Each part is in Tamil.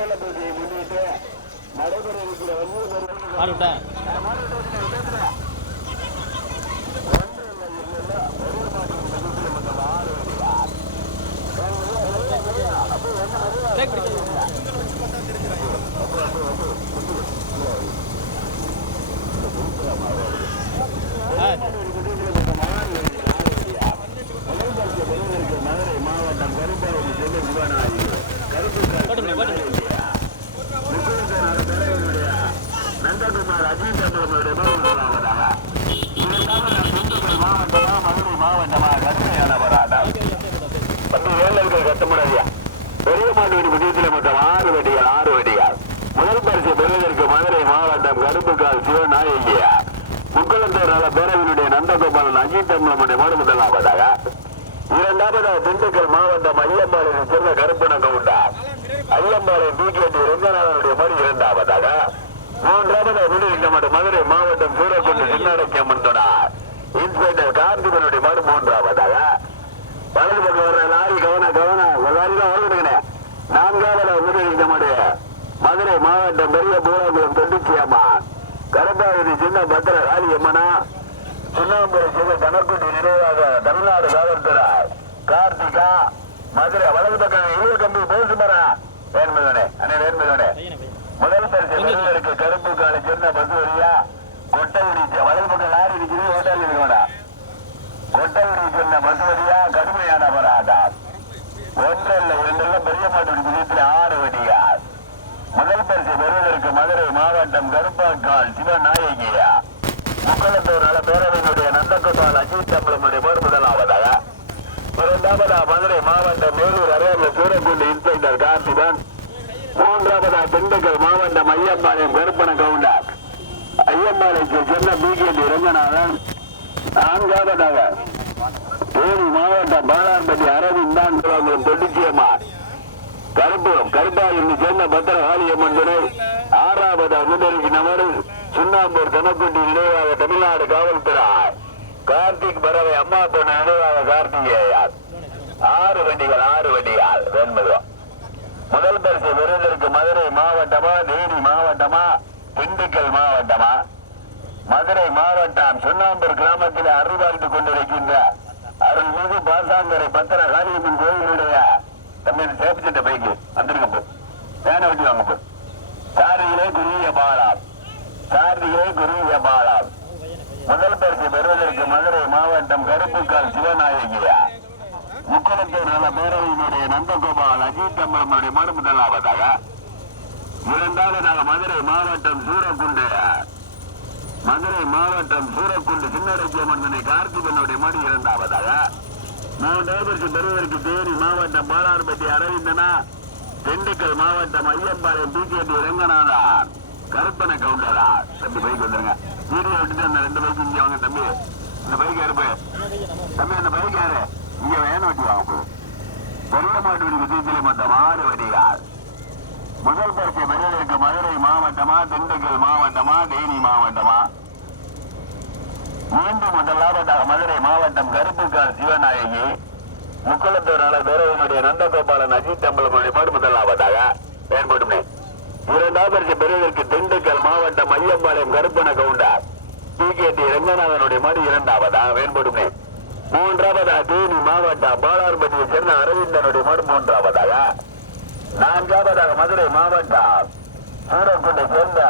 மண்டல பூஜையை முன்னிட்டு நடைபெற இருக்கிற மதுரை மாவட்டம் கருப்பாவூர் செல்லும் நந்தகுமார் அஜித் மாவட்டமா மதுரை மாவட்டமா கடுமையான போராட்டம் வந்து வேலைகள் கட்டமுடியா பெரிய மாட்டு வெடி புதியத்தில் மொத்தம் 6 வெடிகள் முதல் பரிசு பெறுவதற்கு மதுரை மாவட்டம் கருப்புக்கால் சிவநாயகியா முக்குளத்தூர் நல பேரவையினுடைய நந்தகோபாலன் அஜித் அம்பலமுடைய மாடு முதலாவதாக. இரண்டாவதாக திண்டுக்கல் மாவட்டம் ஐயம்பாளையம் சேர்ந்த கருப்பண கவுண்டர் ஐயம்பாளையம் டிகேடி ரங்கநாதனுடைய மாடு இரண்டாவதாக. மூன்றாவதாக விடுவிக்கப்பட்ட மதுரை மாவட்டம் சூரக்குண்டு சின்னடக்கிய முன்னர் இன்ஸ்பெக்டர் கார்த்திகனுடைய மாடு மூன்றாவதாக. வலது பக்கம் வர லாரி கவன லாரி தான் ஓடுகிறேன். நான்காவதாக விடுவிக்கப்பட்ட மதுரை மாவட்டம் பெரிய பூராகுளம் தொண்டிச்சியம்மா கருப்பாவதி சின்ன பத்திர காளியம்மனா சுண்ணாம்புரை செய்த கணக்குட்டி நினைவாக தமிழ்நாடு காவல்துறை கார்த்திகா மதுரை வலது பக்கம் இளைய கம்பி பேசுமரா வேண்மகனே முதல் பரிசு கருப்பு காலை சின்ன பசு வழியா கொட்டை உடிச்ச வலது பக்கம் லாரி இருக்குது ஹோட்டல் இருக்கா கொட்டை உடி சின்ன பசு வழியா கடுமையான போராட்டம். ஒன்றல்ல இரண்டல்ல பெரிய மாட்டு விதத்தில் 6 வெடிகள். முதல் பரிசு பெறுவதற்கு மதுரை மாவட்டம் கருப்பாக்கால் சிவநாயகியா முக்குளத்தூர் நல பேரவையினுடைய நந்தகோபால் அஜித் அம்பலமுடைய மாடு முதலாவதாக. இரண்டாவதாக மதுரை மாவட்டம் மேலூர் அரையாறு சூரக்குண்டு இன்ஸ்பெக்டர் கார்த்திகன். மூன்றாவதாக திண்டுக்கல் மாவட்டம் ஐயம்பாளையம் கருப்பண கவுண்டர் ஐயம்பாளையத்தை சேர்ந்த பிகேடி ரங்கநாதன். நான்காவதாக தேனி மாவட்டம் பாலார்பட்டி அரவிந்தான் தொண்டிச்சியம்மா கருப்பாயில் சேர்ந்த பத்திர காளியம்மன் துணை. ஆறாவதாக முன்னேறி நமது சுண்ணாம்பூர் தனக்குட்டி நினைவாக தமிழ்நாடு காவல்துறை கார்த்திக் பறவை அம்மா பொண்ணு நினைவாக கார்த்திகேயன். 6 வெடிகள் வேண்மதுவா. முதல் பரிசு பெறுவதற்கு மதுரை மாவட்டமா தேனி மாவட்டமா திண்டுக்கல் மாவட்டமா? மதுரை மாவட்டம் சுண்ணாம்பூர் கிராமத்தில் அருள்பார்த்து கொண்டிருக்கின்ற அருள்மிகு பாசாங்கரை பத்திர காளியம்மன் கோயிலுடைய தம்பி சேப்பிச்சிட்ட பைக்கு வந்திருக்க வேன வெட்டி வாங்க சாரியிலே குருவிய பாலம். முதல் பரிசு பெறுவதற்கு மதுரை மாவட்டம் கருப்புக்கால் சிவநாயகியா முக்குளத்தூர் நல பேரவையினுடைய நந்தகோபால் அஜித் அம்பலமுடைய மாடு முதலாவதாக. இரண்டாவதாக மதுரை மாவட்டம் சூரக்குண்டு சின்னடக்கிய மன்னனை கார்த்திகனுடைய மாடு இரண்டாவதாக. மூன்றாவதற்கு பெறுவதற்கு தேனி மாவட்டம் பாலார்பட்டி அரவிந்தனா திண்டுக்கல் மாவட்டம் ஐயம்பாளையம் டிகேடி ரங்கநாதன் கருப்பண கவுண்டரா. தம்பி பைக் வந்துருங்க வீடியோ விட்டுட்டு அந்த 2 பைக் இங்க வாங்க தம்பி. இந்த பைக் யாரு தம்பி அந்த பைக் யாரு இங்க வேன வெட்டி வாங்க பெரிய மாட்டு வெடி விஜயத்திலே மொத்தம் 6 வெடிகள். முதல் பரிசை பெறுவதற்கு மதுரை மாவட்டமா திண்டுக்கல் மாவட்டமா தேனி மாவட்டமா? மீண்டும் முதலாவதாக மதுரை மாவட்டம் கருப்புக்கால் சிவநாயகி முக்குளத்தூர் நல பேரவையினுடைய நந்தகோபாலன் அஜித் அம்பலமுடைய மாடு முதலாவதாக பயன்படுமே. இரண்டாவது பரிசு பெறுவதற்கு திண்டுக்கல் மாவட்டம் ஐயம்பாளையம் கருப்பண கவுண்டர் டிகேடி ரங்கநாதனுடைய மாடு இரண்டாவதாக பயன்படுமே. மூன்றாவதாக தேனி மாவட்டம் பாலார்பட்டியை சேர்ந்த அரவிந்தனுடைய மாடு மூன்றாவதாக. நான்காவதாக மதுரை மாவட்டம் சூரக்குண்டை சேர்ந்த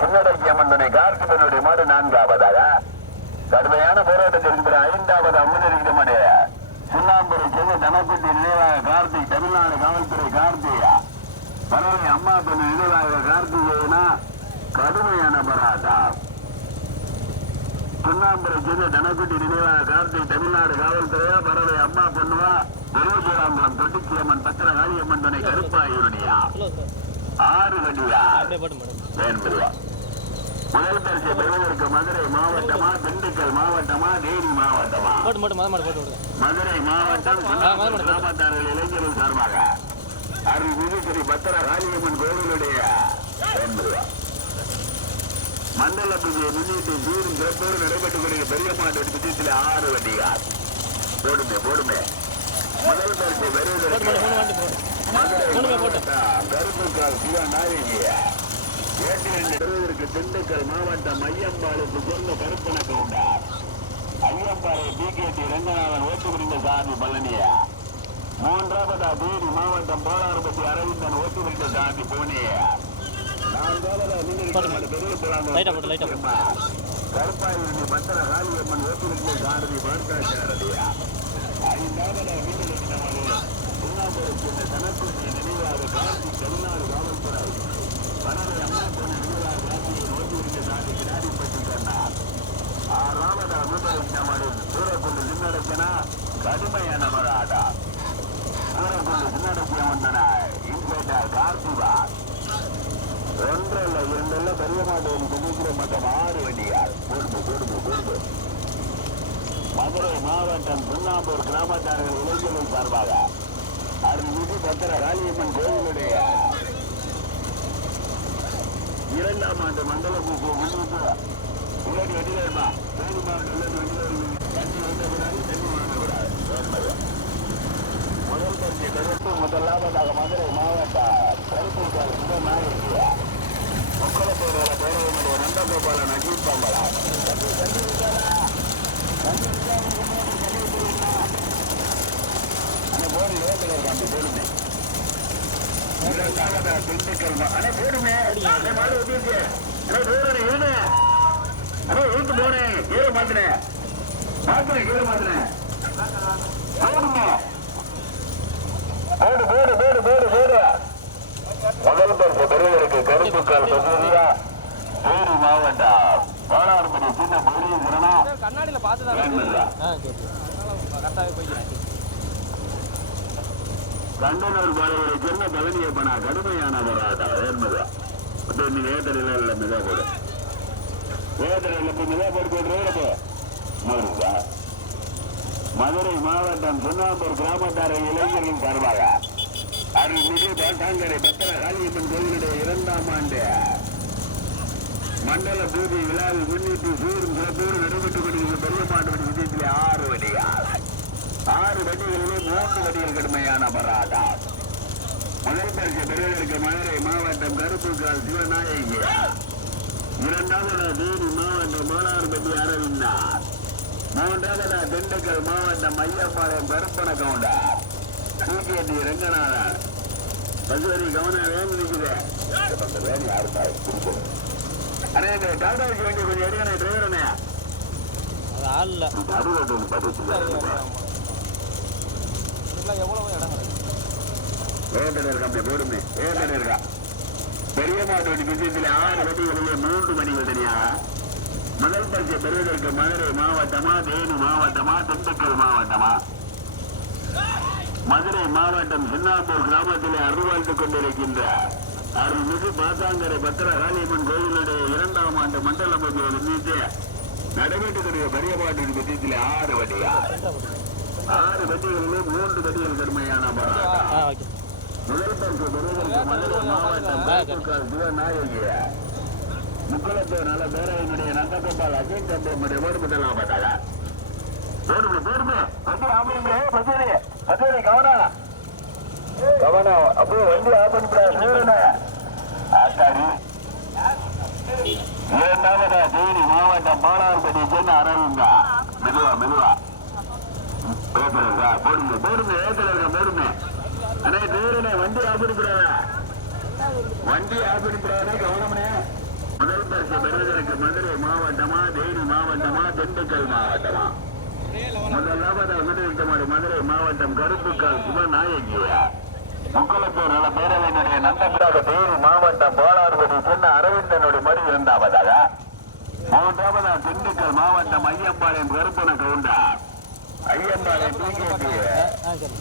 சின்னடக்கிய மன்னனை கார்த்திகனுடைய மாடு நான்காவதாக. கடுமையான போராட்டத்தில் இருக்கிற 5வது அமுதரிக்கமடைய சுண்ணாம்புரை சேர்ந்த தனக்குட்டி நினைவாக கார்த்திக் தமிழ்நாடு காவல்துறை கார்த்திகா பறவை அம்மா பொண்ணு நினைவாக கார்த்திகேயனா கடுமையான போராட்டம். சுண்ணாம்புரை சேர்ந்த தனக்குட்டி நினைவாக கார்த்திக் தமிழ்நாடு காவல்துறையா பறவை அம்மா பொண்ணுவா பெருவபுராம்பலம் தொட்டிச்சியம்மன் பத்திர காளியம்மன் துணை கருப்பாயூரணியா 6 வெடியா. முதல் பரிசை பெறுவதற்கு மதுரை மாவட்டமா திண்டுக்கல் மாவட்டமா தேனி மாவட்டமா? மதுரை மாவட்டம் கிராமத்தார்கள் இளைஞர்கள் சார்பாக அருள்மிகு ஸ்ரீ பத்திர காளியம்மன் கோவிலுடைய மண்டல பூஜையை முன்னிட்டு சீரும் சிறப்போடு நடைபெற்றுக் கொண்டிருக்கிற பெரிய மாட்டு விஜயத்தில் 6 வெடிகள். போடுமே முதல் பரிசு பெறுவதற்கு கருப்புக்கால் சிவநாயகிய பெறுவதற்கு திண்டுக்கல் மாவட்டம் ஐயம்பாளையத்து சேர்ந்த கருப்பண கவுண்டார் ஐயம்பாளைய பிகேடி ரங்கநாதன் ஓட்டு புரிந்த சாமி பழனியா. மூன்றாவதா தேனி மாவட்டம் போலார்பட்டி அரவிந்தன் ஓட்டு புரிந்த சாமி போனியா. கருப்பாயூரணி பத்திர காளியம்மன் ஓட்டு புரிந்த சாரதி பார்த்தாச்சாரதியா. ஐந்தாவதா தனக்குரிய நினைவாக காந்தி தமிழ்நாடு காவல்துறை வனவை அம்மா போன நினைவாக காந்தியை ஓட்டு புரிந்த சாமி கிடாடிப்பட்டி கண்ணார். ஆறாவதா முதல் நம்மளும் சூரக்குண்டு சின்னடக்கினா கடுமையான மராடா சூரக்குண்டு சின்னடக்கிய வந்தனா இன்ஸ்பெக்டர் கார்த்திவா. ஒன்றல்ல இரண்டல்ல பெரிய மாட்டேன் குடிக்கிற மட்டம் 6 வண்டியார் கொடுப்பு. மதுரை மாவட்டம் சுண்ணாம்பூர் கிராமத்தார்கள் இளைஞர்கள் சார்பாக அருள்மிகு பத்திர காளியம்மன் கோவிலுடைய 2ஆம் ஆண்டு மண்டல பூக்கு முன்னிட்டு உள்ளது வெடிவேமா தேனி மாவட்டம் தண்ணி வந்தக்கூடாது, தண்ணி வாங்கக்கூடாது. முதல் பரிசு கருப்பு முதலாவதாக மதுரை மாவட்ட கருப்பூர் சிவநாயகியா. மக்களப்பேர பேரவையினுடைய நந்தகோபாலன் அஜித் பம்பலா போது யோசனை இருக்காங்க போடுமே. இரண்டாவதா திண்டுக்கல் போடுமே மாடு ஒட்டிருக்கு ஏன்னு வீட்டு போனேன் கீழே மாத்தினேன் கீழே மாத்தினேன் போடு. முதல் பரிசு பெறுவதற்கு கருப்புக்கால் பகுதியா தேனி மாவட்டம் பாலாறுபடி சின்ன பொருளா கண்ணாடியில கண்டனூர் பாலைவரை சின்ன பழனியப்பனா கடுமையான போராட்டம் ஏற்பதா நீ வேதனையில இல்ல மிதா போடு வேதனையில மிதா போட்டு மதுரை மாவட்டம் சுண்ணாம்பூர் கிராமத்தார இளைஞர்கள் சார்பாக அருள்மிகு பாசாங்கரை பத்திர காளியம்மன் கோவிலுடைய 2ஆம் ஆண்டு மண்டல பூஜை விழாவில் முன்னிட்டு சூரும் சிறப்போடு நடைபெற்றுக் கொண்டிருக்கிற பெரிய மாட்டு விஜயத்திலே 6 வண்டிகள் 6 வண்டிகளிலே 3 வண்டிகள் கடுமையான போராட்டம். முதல் பரிசு பெறுவதற்கு மதுரை மாவட்டம் கருப்புக்கால் சிவநாயகியா. 2ஆவதா தேனி மாவட்டம் போலார்பட்டி அரவிந்தார். 3ஆவதா திண்டுக்கல் மாவட்டம் ஐயம்பாளையம் கருப்பண கவுண்டார் பிகேடி ரங்கநாதன். பசுவரி கவனம் வேணும் நிற்குது வேணும் யாருக்கா கொடுக்கணும். அண்ணே இந்த டாடாவுக்கு வேண்டிய கொஞ்சம் எடுக்கணே டிரைவரனே போடுமே வேட்டர் இருக்கா. பெரிய மாட்டு வண்டி பிஜயத்தில் 6 வண்டிகளிலே 3 மணிகள் தனியா. முதல் பரிசை பெறுவதற்கு மதுரை மாவட்டமா தேனி மாவட்டமா திண்டுக்கல் மாவட்டமா. மதுரை மாவட்டம் சின்னாம்பூர் கிராமத்திலே அருள்வாழ்த்துக் கொண்டிருக்கின்ற அருள்மிகு பாசாங்கரை பத்திர காளியம்மன் கோவிலுடைய 2ஆம் ஆண்டு மண்டல பூஜையை முன்னிட்டு நடைபெற்றுக்கூடிய பெரிய மாட்டு பட்சத்தில் 6 வண்டிகள் 6 வண்டிகளிலே 3 வண்டிகள் கடுமையான போராட்டம். முதல் பரிசு பெறுவதற்கு மதுரை மாவட்டம் சிவநாயகிய முக்களத்தூர் நல்ல பேரவையினுடைய நந்தகோபால் அஜய் தம்பி ஓடு முதலாம் பார்த்தாங்க. கவனம் அப்படியே வண்டி ஆபன் இரண்டாவதா தேனி மாவட்டம் பாலாறுபட்டி சென்ன அரவிந்தா. மெதுவா போடுங்க போடுமே அண்ணே தேருனே வண்டி ஆபரிப்படாத கவனம்னே. முதல் பரிசு பெறுவதற்கு மதுரை மாவட்டமா தேனி மாவட்டமா திண்டுக்கல் மாவட்டமா. முதலாவதா முதலிட்டமாடு மதுரை மாவட்டம் கருப்புக்கால் சிவநாயகியா. முக்களத்தூர் நல்ல பேரவையினுடைய நந்தபிராக தேனி மாவட்டம் போலாறுபடி சென்ன அரவிந்தனுடைய மறு 2ஆவதாக. 3ஆவதா திண்டுக்கல் மாவட்டம் ஐயம்பாளையம் கருப்பண கவுண்டா ஐயம்பாளையம் பிகேடி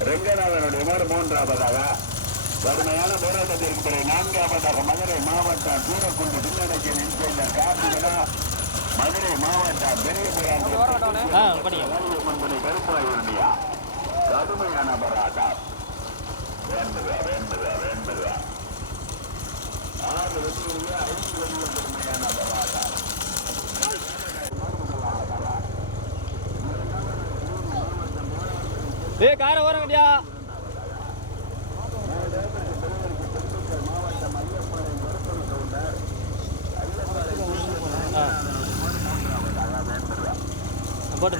ரங்கநாதனுடைய மறு 3ஆவதாக. கடுமையான போராட்டத்திற்கு பிறகு 4ஆவதாக மதுரை மாவட்டம் சூரக்குண்டு சின்னடக்கிய இன்ஸ்பெக்டர் கார்த்திகனா. மதுரை மாவட்டம் பெரிய கருப்பாயூரணியா. கடுமையான போராட்டம் வேண்டுதா 6 வெற்றிகளிலே 5 வெற்றிகள் கடுமையான போராட்டம். ஏய் காரை ஓரம் கட்டியா போட்டு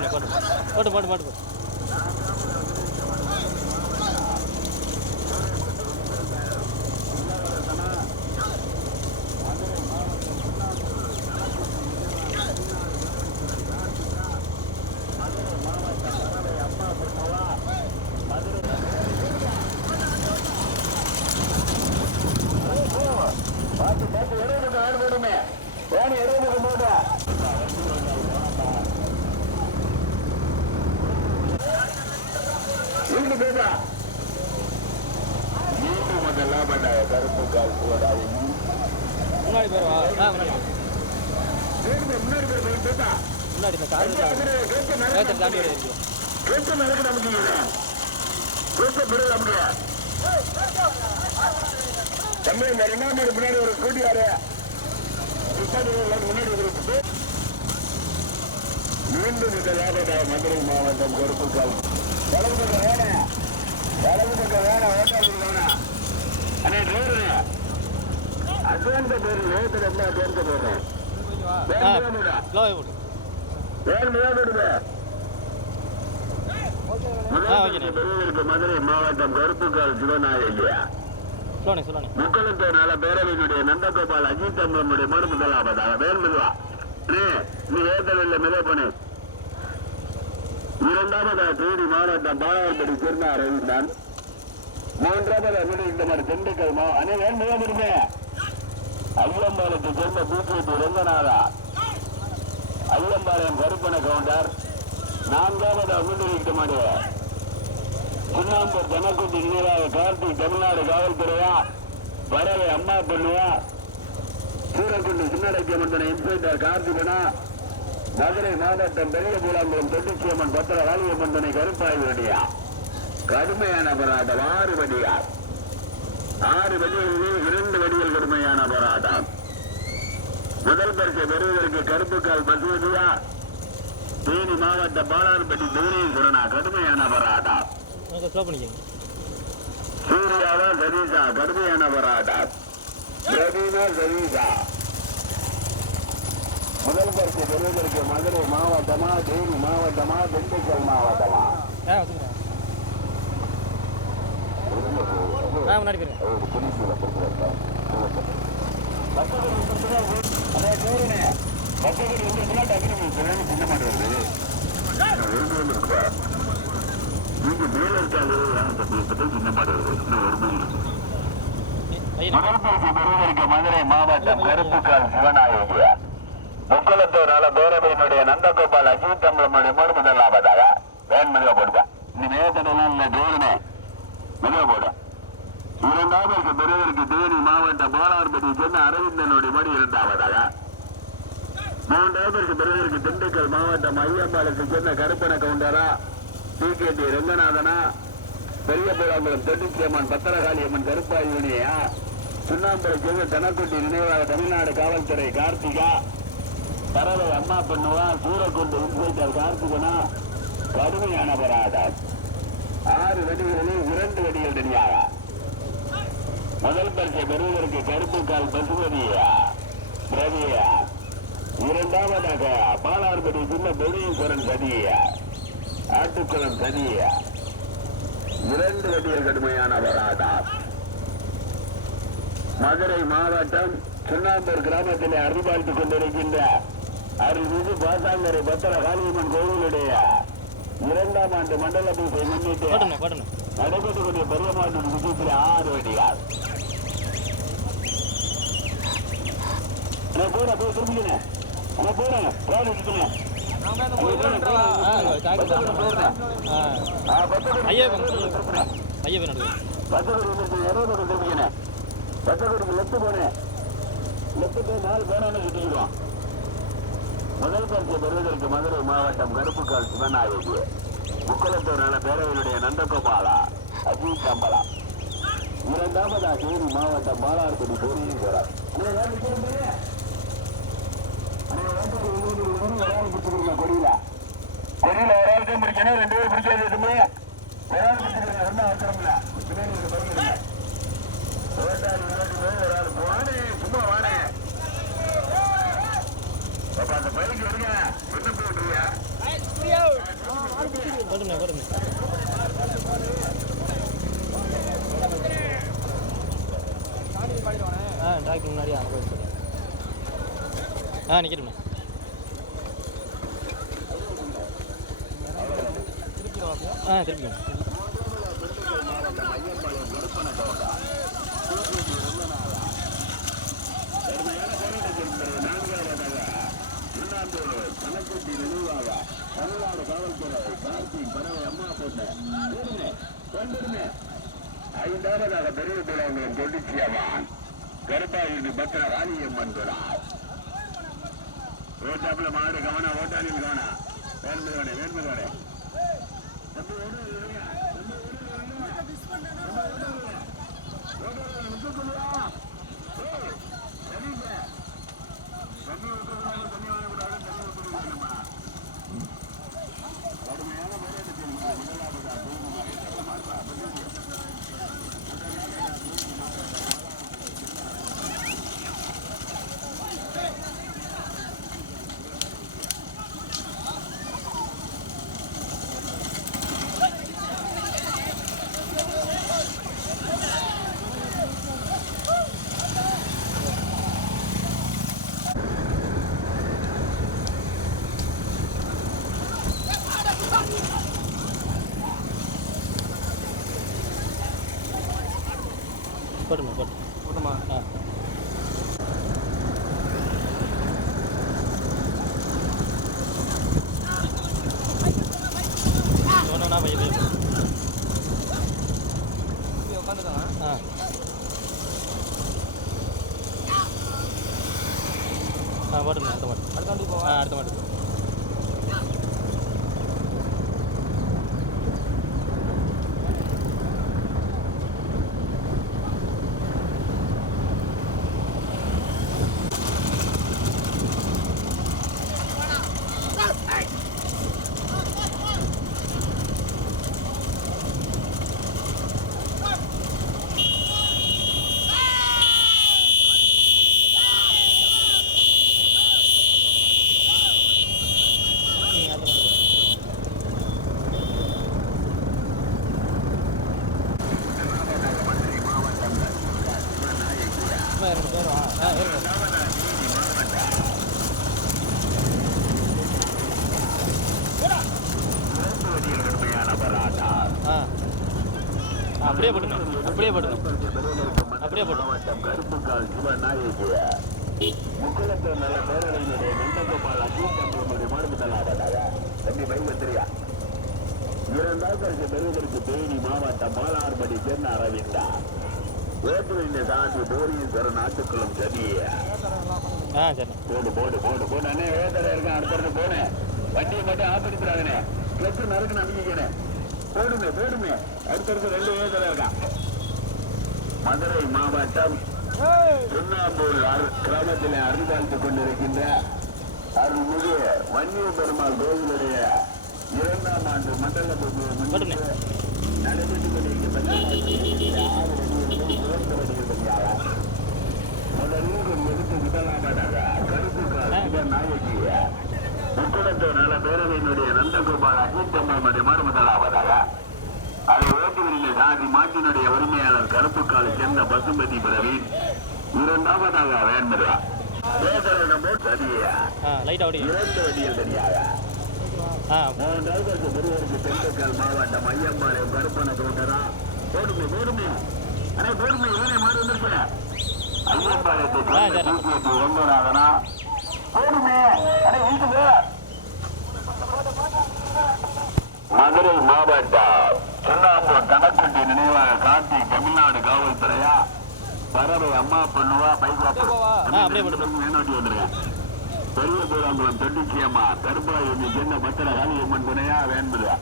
கருப்பு கால் முன்னாடி பேருவா முன்னாடி பேர் முன்னாடி இந்த கார் தாண்டி இருக்கு தம்பி இந்த 2ஆம் மாடு முன்னாடி ஒரு கூட்டியாரு முன்னாடி மீண்டும் இந்த மதுரை மாவட்டம் கருப்புக்கால் வலது பக்கம் வேணா ஓட்டாளி வேணா அண்ணே டிரைவரு அட்வான்ஸா பேரு நேரத்தில் என்ன அட்வான்ஸா போடுறேன் மதுரை மாவட்டம் கருப்புக்கால் சிவநாயகியா முக்களத்தோர் நல பேரவையினுடைய நந்தகோபால் அஜித் அம்பலமுடைய மறு முதலாவதாக வேண்முதுவா நீ ஏத்தவில்லை மிக பண்ணு. இரண்டாவதாக தேனி மாவட்டம் பாலாவரப்படி சேர்ந்த ரவிந்தான். மூன்றாவது இந்த மாதிரி திண்டுக்கல் அணை வேண்முகம் இருந்தே ஐயம்பாளையத்தை சேர்ந்த பிஜேபி ரங்கநாதா ஐயம்பாளையம் கருப்பண கவுண்டர். நான்காவது முன்னிறுத்த மாடிய சுண்ணாம்பூர் தனக்குட்டி நினைவாக கார்த்திக் தமிழ்நாடு காவல்துறையா வரவை அம்மா பண்ணுவா சூரக்குண்டு சின்னடக்கிய மந்தன இன்ஸ்பெக்டர் கார்த்திகனா மதுரை மாவட்டம் பெரிய பூலாங்குளம் தொட்டிச்சியம்மன் பத்திர வாலிய மந்தனை கருப்பாய்வடியா கடுமையான போராட்டம் 6 வடியார் 6 வடிகளில் 2 வடிகள் கடுமையான போராட்டம். முதல் பரிசை பெறுவதற்கு கருப்புக்கால் பசுவதியா தேனி மாவட்ட பாலார்பட்டி தூரேஸ்வரனா கடுமையான போராட்டம். சூர்யாவா சதீஷா கடுமையான போராட்டம். பிரவீனா சதீஷா முதல் பரிசு பெறுவதற்கு மதுரை மாவட்டமா தேனி மாவட்டமா திண்டுக்கல் மாவட்டமா மதுரை மாவட்டம் கருப்புக்கால் சிவநாயகியா முக்குளத்தூர் நல பேரவையினுடைய நந்தகோபால் அஜித் அம்பலமுடைய மூணு முதலாவதாக வேன் மெதுவா போடுவா. இந்த நேரத்தெல்லாம் இல்ல டோருனே மெதுவா போடும். இரண்டாவது பெறுவதற்கு தேனி மாவட்டம் பாலார்பட்டி சேர்ந்த அரவிந்தனுடைய மணி இரண்டாவதாக. மூன்றாவது பெறுவதற்கு திண்டுக்கல் மாவட்டம் ஐயம்பாளையத்தை சேர்ந்த கருப்பண கவுண்டரா டிகேடி ரங்கநாதனா பெரிய பூலாங்குளம் தொட்டிச்சியம்மன் பத்திரகாளியம்மன் கருப்பாயுனியா சுண்ணாம்பரை சேர்ந்த தனக்குட்டி நினைவாக தமிழ்நாடு காவல்துறை கார்த்திகா பறவை அம்மா பண்ணுவா சூரக்குண்டு இன்ஸ்பெக்டர் கார்த்திகனா கடுமையான போராட்டம். 6 வடிகளில் 2 வடிகள் தனியாக. முதல் பரிசை பெறுவதற்கு கருப்புக்கால் பசுமதியா பிரதியா. இரண்டாவதாக பாலார்படி சின்ன பெரியஸ்வரன் சதியா ஆட்டுக்குளம் சதியா 2 வடிகள் கடுமையான போராட்டம். மதுரை மாவட்டம் சுண்ணாம்பூர் கிராமத்திலே அறிவாழ்த்துக் கொண்டிருக்கின்ற அருள்மிகு பாசாங்கரை பத்திர காளியம்மன் கோவிலுடைய 2ஆம் ஆண்டு மண்டல பூசை முன்னிட்டு நடைபெற்றக்கூடிய பெரியமாட்டு விஜயத்தில் 6 வடிகால். போன போய் திரும்பிக்கினேன் போறேன் போறேன் முதல் பரிசை பெறுவதற்கு மதுரை மாவட்டம் கருப்புக்கால் சிவநாயகி முக்குளத்தூர் நல பேரவையினுடைய நந்தகோபாலா அஜித் அம்பலா. இரண்டாவதா தேனி மாவட்டம் பாலார்படி தூரேஸ்வரர். கொடியில கொடியில ஒரு ஆள் முடிக்கணும் 2 பேர் பிடிச்சாது ஒரு ஆள் கட்டிக்கிறீங்க ஒன்றும் அவசரம்ல பின்னாடி பைக்கிறீங்க ஓட்டாளி ஒரு ஆள் வானே சும்மா வானே பாப்பா அந்த பைக் எடுங்க என்ன போட்டுருவியா போடுங்க போடுங்க டிராக்டர் முன்னாடி அங்கே போய் நிற்கிறேண்ணே திருப்பி கணக்குட்டி நினைவாக தமிழ்நாடு காவல்துறை கார்த்திக் பறவை அம்மா பொண்ணு ஐந்தாவதாக பெரிய பிள்ளைங்களும் கொண்டிச்சியவான் கருப்பாயுண்டு பத்திர ராணியம்மன் துறார் ரோட்டாப்புல மாடு கவனம் ஓட்டாளியில் கவனம் வேண்பதோட வேண்பதோட போட்டுமா போட்டுமா ஒன்றுனா பையன் உட்காந்துக்கலாம் போட்டுங்க அடுத்த மாட்டு அடுத்த மாட்டு போவா அடுத்த மாட்டு அப்படியே போட்டுங்க அப்படியே போட்டுங்க அப்படியே போட்டு கருப்புக்கால் சிவநாயகிய முக்குளத்து நல்ல பேரறிஞருடைய நந்தகோபால் அஜீத் மாடுபட்டலாக தம்பி பயன்பத்திரியா இரண்டாவது பெறுவதற்கு தேனி மாவட்டம் பாலார்படி சென்ன அரவிந்தா வேற்றுமையை தாண்டி போரீஸ்வரர் நாட்டுக்குளம் சதிய போடு போடு போடு போடு அண்ணே வேதரை இருக்கேன் அடுத்தடுத்து போனேன் வண்டியை மட்டும் ஆப்பிடிக்கிறாங்கண்ணே கிளச்சு நறுக்கு நம்பிக்கிறேன் போடுமே போடுமே அடுத்தடுத்து ரெண்டு வேதரை இருக்கான் மதுரை மாவட்டம் சுண்ணாம்பூர் கிராமத்தில் அருள்பாலித்துக் கொண்டிருக்கின்ற அருள்மிகு வன்னிய பெருமாள் கோவிலுடைய 2ஆம் ஆண்டு மண்டல நடைபெற்றுக் கொண்டிருக்கின்ற நாயகிய முக்குளத்து நல பேரவையினுடைய நந்தகோபால் அஜித்தம்மாவுடைய முதலாவதாக அதை ஓட்டுகளிலே தாண்டி மாட்டினுடைய உரிமையாளர் கருப்புக்காலை சேர்ந்த பசுமதி பிரவீன் இரண்டாவதாக வேண்முதா இரண்டு வடியில் தனியாக மூன்றாவது பெருவருக்கு திண்டுக்கல் மாவட்டம் ஐயம்பாளையம் கருப்பன தோட்டரா போடுமை போடுமை அண்ணே போடுமை இவனே மாறி வந்திருக்கிற ஐயம்பாளையத்தை தூக்கி ஒன்பதாகனா போடுமே அண்ணே வீட்டுக்கு மதுரை மாவட்டம் சுண்ணாம்பூர் கணக்குட்டி நினைவாக காட்டி தமிழ்நாடு காவல்துறையா பறவை அம்மா பண்ணுவா பைக் வேணாட்டி வந்துருக்கேன் பெரிய பூராங்குளம் தொட்டிச்சியம்மா கருப்பாயூர் சென்ன பத்திர காளியம்மன் துணையா வேண்பதா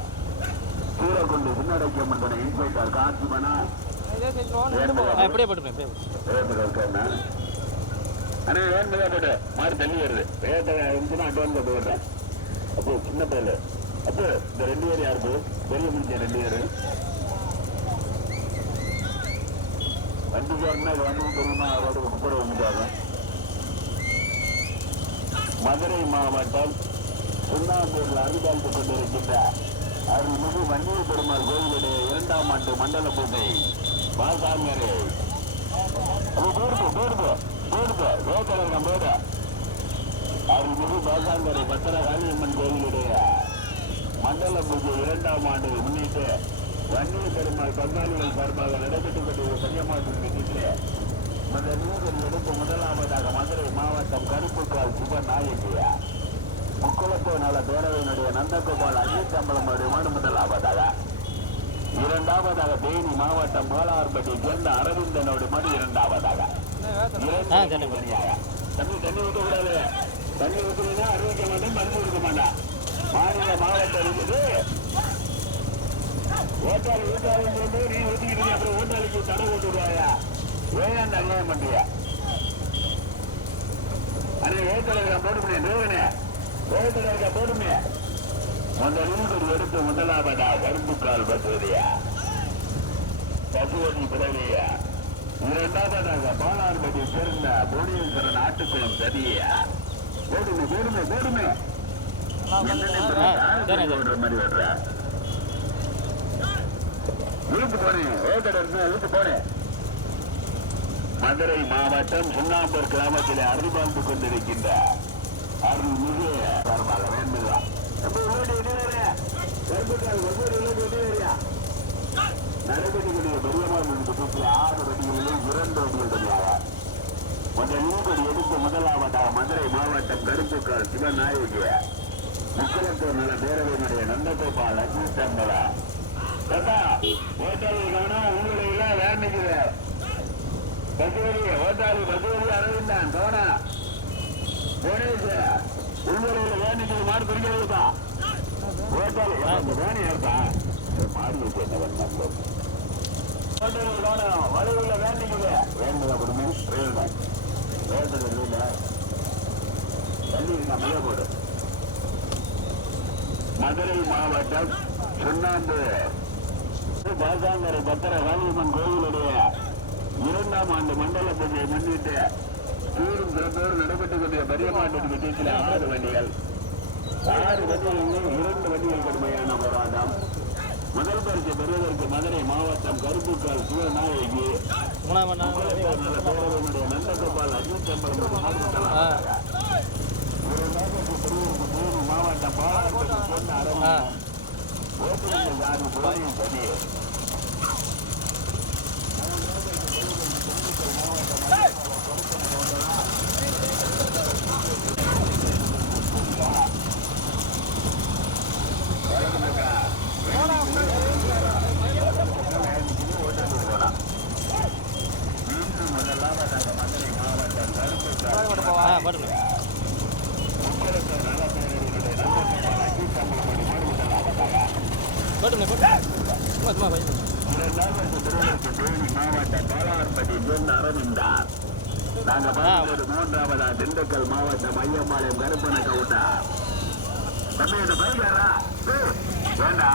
சூரக்குண்டு சின்னடைக்கியம்மன் துணை இன்ஸ்பெக்டர் கார்த்திமனா அண்ணே வேண்பதா போட்டு மாறி தள்ளி வருது வேட்டை இருந்துச்சுன்னா அட்வான்ஸ் போடுறேன் அப்போ சின்ன பேரு அப்போ இந்த 2 பேர் யாருக்கு பெரிய முடிச்ச 2 பேரு சொன்னது வந்து தெரியுமா அவரோட கூட வந்துட்டாங்க. மதுரை மாவட்டம் சுண்ணாம்பூரில் அருகாழ்த்து கொண்டிருக்கின்ற அருள்மிகு வன்னிய பெருமாள் கோயிலுடைய 2ஆம் ஆண்டு மண்டல பூஜை வாசாங்கரே அருள்மிகு வாசாங்கரை பத்திரகாளியம்மன் கோயிலுடைய மண்டல பூஜை 2ஆம் ஆண்டு முன்னிட்டு வன்னிய பெருமாள் பங்காளிகள் சார்பாக நடைபெற்றுக் கொண்டிருந்த சரியமாற்றின் வீட்டிலே அந்த நூல்கள் எடுத்து முதலாவதாக மதுரை மாவட்டம் கருப்புக்கால் சிவநாயகியா முக்குளத்தோ நல பேரவையினுடைய நந்தகோபால் அஜித்தம்பலம் வருமான முதலாவதாக, 2ஆவதாக தேனி மாவட்டம் கோலார்பட்டி சேர்ந்த அரவிந்தனோடு மறு 2ஆவதாக. தண்ணி ஊற்றக்கூடாது, தண்ணி ஊற்றுனா அறிவிக்க மாட்டேன், மருந்து கொடுக்க மாட்டான். மாநில மாவட்டம் இருக்குது ஓட்டாளி ஊட்டாளி நீ ஊற்றிக்கிட்டு அப்புறம் ஓட்டாளிக்கு தடை ஓட்டுருவாயா? ஏன் அநியாயம் பண்றியா? அண்ணே ஓட்டாளி போட முடியும் போடுமே. முதலில் எடுத்து முதலாவதா கரும்புக்கால் பசுவதியா பசுவதி பிறவியா, 2ஆவதாக பாலார்பதி சேர்ந்த போடியேஸ்வரன் ஆட்டுக்குளம் சதியா. போடுமே ஓடுற மாதிரி வர்ற வீட்டு போனேன் வீட்டு போனேன். மதுரை மாவட்டம் சுண்ணாம்பூர் கிராமத்திலே அருள்பார்த்து கொண்டிருக்கின்ற அருள்மிகு சார்பாக வேண்டுதா நடைபெற்றக்கூடிய பெரியமான் கூட்டில் 6 வண்டிகளிலும் 2 வண்டிகள் தனியாக முதல் எடுத்து முதலாவதாக மதுரை மாவட்டம் கருப்புக்கால் சிவநாயகிய முக்குளத்தூர் நல பேரவையினுடைய நந்தகோபால் அஜித்தம்பலா ஓட்டாளிக்கான உங்களுடைய வேண்டிக்குது பசுவதி ஓட்டாளி பசுவதி அரவிந்தான் சோனா உங்களுடைய வேண்டிக்கு மாடு பிடிக்கிறதுப்பா ஓட்டாளி வேணி ஏற்பா மாடு வளவுள்ள வேண்டிக்குது வேண்டுதா கொடுமை வேண்டது இல்லை தண்ணி மைய போடு. மதுரை மாவட்டம் சுண்ணாம்பு பாசாங்கரை பத்திரகாளியம்மன் கோயிலுடைய 2ஆம் ஆண்டு மண்டல பூஜையை முன்னிட்டு ஊரும் சிறப்போடு நடைபெற்றுக் கொண்டிய பெரியமாட்டின் விஜயத்தில் 6 வண்டிகள் 2 வண்டிகள் கடுமையான போராட்டம். முதல் பரிசு பெறுவதற்கு மதுரை மாவட்டம் கருப்புக்கால் சிவநாயகி பேரவையினுடைய நந்தகோபால் அஜித்தம்பலம் மாவட்டம் பாலார்பட்டி சொன்ன சரி மூன்றாவதா திண்டுக்கல் மாவட்டம் ஐயம்பாளையம் கருப்பன கவுண்டா தம்பி இந்த பைக்காரா வேண்டா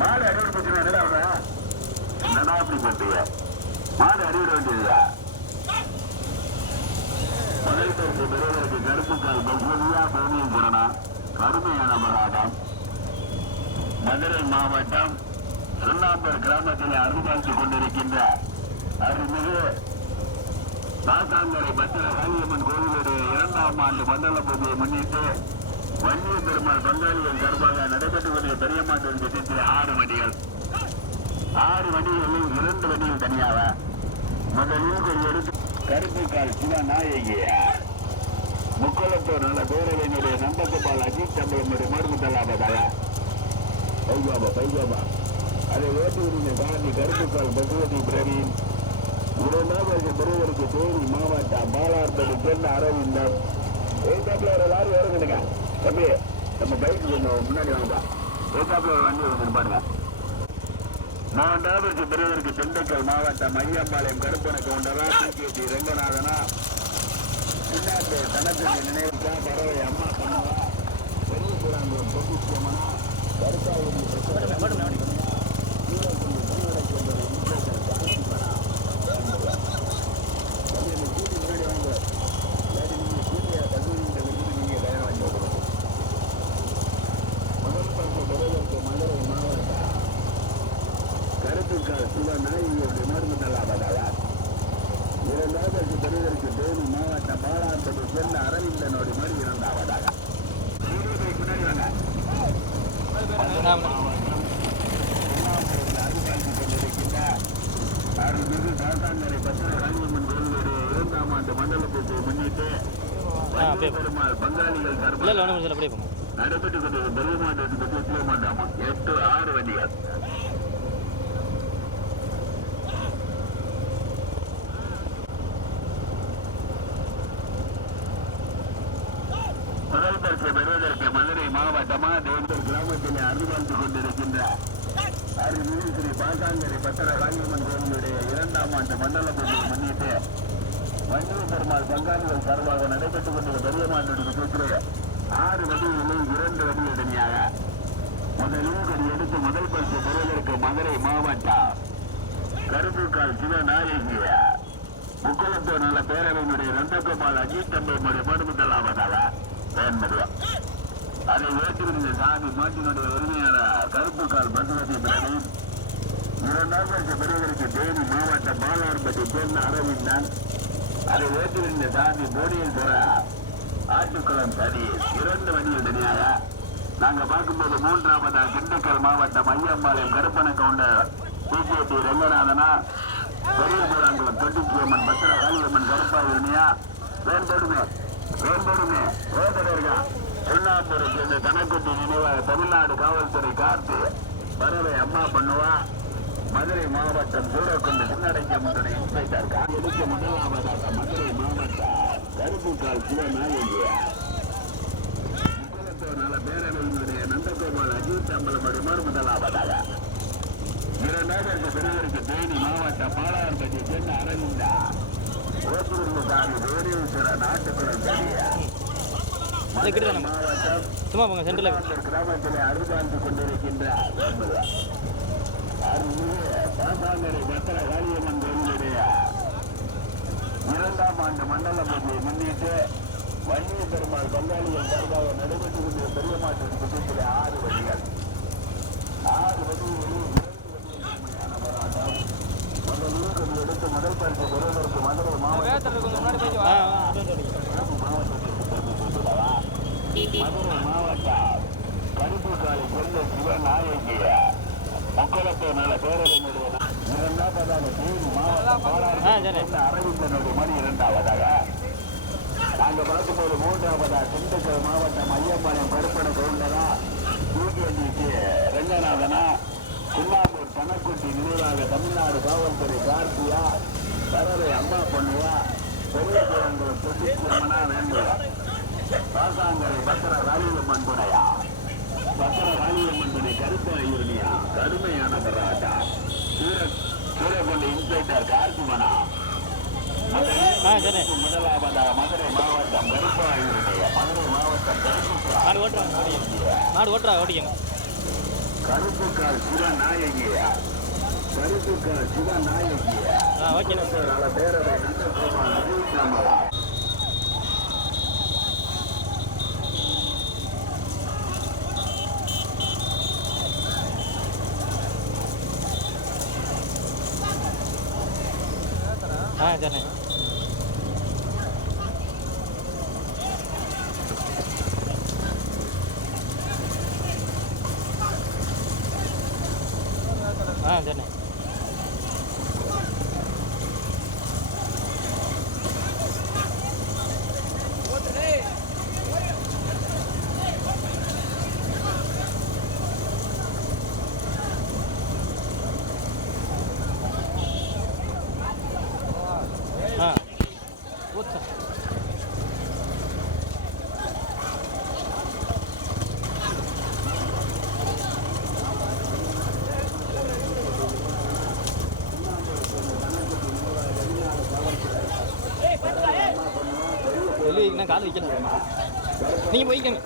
மாடு அறிவிட பற்றி என்னடா அப்படி பண்றீங்க? மாடு அறிவிட வேண்டியதுயா முதல் பரிசு பெறுவதற்கு கருப்புக்கால் பகுதியா பூமியும் புறனா கடுமையான போராட்டம். மதுரை மாவட்டம் சுண்ணாம்பூர் கிராமத்தில் அருள்பார்த்துக் கொண்டிருக்கின்ற அருள்மிகு பாசாங்கரை பத்திரகாளியம்மன் கோவிலுடைய 2ஆம் ஆண்டு மண்டல பூஜையை முன்னிட்டு வன்னிய பெருமாள் பங்காளிகள் சார்பாக நடைபெற்றுக் கொண்டிய பெரியமாட்டின் திட்டத்தில் 6 வண்டிகள் 6 வண்டிகளில் 2 வண்டிகள் தனியாக முதலில் எடுத்து கருப்புக்கால் சிவநாயகிய முக்குளத்தூர் நல்ல பேரவையினுடைய நந்தகோபால் அஜித்தம்பலம் மறுமுதலாவதாக பைஜாபா அதை ஓட்டுவீங்க தாண்டி கருப்புக்கால் பசுவதி பிரவீன் 2ஆவது பெறுவதற்கு தேனி மாவட்டம் பாலார்பட்டி சேர்ந்த அரவிந்தம் ஏத்தாப்புல ஒரு லாரி வருங்க தம்பி நம்ம பைக்கு கொஞ்சம் முன்னாடி வாங்கப்பா ஏத்தாப்புல ஒரு வண்டி வந்து பாருங்க. 4ஆவது பெறுவதற்கு திண்டுக்கல் மாவட்டம் ஐயம்பாளையம் கருப்பன கவுண்டரா டிகேடி ரங்கநாதனா பின்னாட்டு தனக்கு நினைவுக்கா பறவை அம்மா பண்ணவா பெரிய புறாங்கூர் பொக்கியம்மனா கருத்தாவூர் கருப்புக்கால் சிவநாயகியுடைய மருந்துகளாவதாக இரண்டாவது பெறுவதற்கு தேனி மாவட்டம் பாலாம்பட்டி செல்ல அரவிந்தனோடு மறு இரண்டாவதாக முன்னாடி வாங்க அருள்மிகு சாத்தாங்கரை பத்திர ராணியம்மன் கோவிலுடைய 2ஆம் ஆண்டு மண்டலத்தை முன்னிட்டு பெருமாள் பங்காளிகள் நடைபெற்றுக் கொண்டிருக்கும் பெருமாண்டத்துக்கு மாட்டாமா 8-6 வண்டிகள் முதல் பரிசு பெறுவதற்கு மதுரை மாவட்டமா தேவந்தூர் கிராமத்திலே அருள்வாழ்த்துக் கொண்டிருக்கின்ற அருள்மிகு ஸ்ரீ பாசாங்கரை பத்திர ராணியம்மன் கோவிலுடைய 2ஆம் ஆண்டு மண்டலத்தை முன்னிட்டு வண்டிய பெருமாள் பங்காளிகள் சார்பாக நடைபெற்றுக் கொண்டிருந்த பெரியமாண்டத்துக்கு சுற்று 6 வண்டிகளில் 2 வண்டிகள் தனியாக முதலில் கொடி எடுத்து முதல் பரிசு பெறுவதற்கு மதுரை மாவட்டம் கருப்புக்கால் சிவநாயகி முக்குளத்தூர் நல்ல பேரவையினுடைய நந்தகோபால் அஜித் தம்பையுடைய மடுமுதலாவதாக பயன்படுவார். அதை ஏற்றிருந்த சாமி மாட்டினுடைய உரிமையாளர் கருப்புக்கால் பசுமதி பிரவீன் 2ஆம் பரிசு பெறுவதற்கு தேனி மாவட்டம் பாலார்பட்டி சேர்ந்த அரவிந்தன் அதை ஏற்றிருந்த சாமி போடியேஸ்வர ஆட்டுக்குளம் சரி 2 வண்டிகள் தனியாக நாங்கள் பார்க்கும்போது 3ஆவதா திண்டுக்கல் மாவட்டம் ஐயம்பாளையம் கருப்பண கவுண்டர் பிஜேபி ரங்கநாதனா பெரிய போராங்குளம் தொட்டிச்சியம்மன் பத்திர காளியம்மன் கருப்பாயிருமையா வேண்டோடுமே வேண்டோடுங்க பொன்னாப்பூரை சேர்ந்த கணக்குட்டி நினைவாக தமிழ்நாடு காவல்துறை கார்த்தி பறவை அம்மா பண்ணுவா மதுரை மாவட்டம் சூரக்குண்டு சின்னடைக்கமுடைய இன்ஸ்பெக்டர் எடுக்க முதலாவதாக மதுரை மாவட்டம் கருப்புக்கால் சிவநாயகி நல்ல பேரவையினுடைய நந்தகோபால் அஜித் அம்பலமுடைய முதலாவதாக 2ஆவது பெறுவதற்கு தேனி மாவட்டம் பாலார்பட்டி சேர்ந்த அரவிந்தா ஓசூர்ந்து சாமி வேடேஸ்வர நாட்டுக்குளம் மாவட்டம் கிராமத்திலே அருள்வாழ்ந்து கொண்டிருக்கின்ற பாசாங்கரை பத்திர காளியம்மன் கோவிலுடைய 2ஆம் ஆண்டு மண்டல பூஜையை முன்னிட்டு வன்னிய பெருமாள் பங்காளிகள் சார்பாக நடைபெற்றுக் கொண்டிருந்த பெரியமாட்டின் குற்றத்திலே 6 வண்டிகள் 6 வண்டிகளில் 2 போராட்டம் முதல் எடுத்து முதல் பரிசு பெறுவதற்கு மதுரை மாவட்டம் கருப்புக்காலை செல்ல சிவநாயகி முக்குளத்தூர் நல்ல பேரவையினுடைய 2ஆவதாக தேனி மாவட்டம் அரவிந்தனுடைய மணி 2ஆவதாக நாங்கள் பார்க்கும்போது 3ஆவதா திண்டுக்கல் மாவட்டம் ஐயம்பாளையம் கருப்பண கவுண்டரா யூகேடிக்கு ரங்கநாதனா குன்னாம்பூர் கணக்குட்டி நினைவாக தமிழ்நாடு காவல்துறை கார்த்தியா பறவை அம்மா பண்ணுவா பெரிய குழந்தைகள் தொட்டிச்சியம்மனா வேண்டுவா பாசாங்கரை பத்திர ராணியம்மன் துணையா பத்திர ராணியம்மன் துணை கருப்பாயிருமையா கடுமையான போராட்டா சூரக்கொண்ட இன்ஸ்பெக்டர் கார்த்திமனா முதலாவதாக மதுரை மாவட்டம் கருப்பாயிருமையா மதுரை மாவட்டம் கருப்புக்கால் சிவநாயகியா பேரவை நந்தகோபால் ஜனே ஜனே வெளியே கால் வைக்கணும் நீங்கள் போய்க்கங்க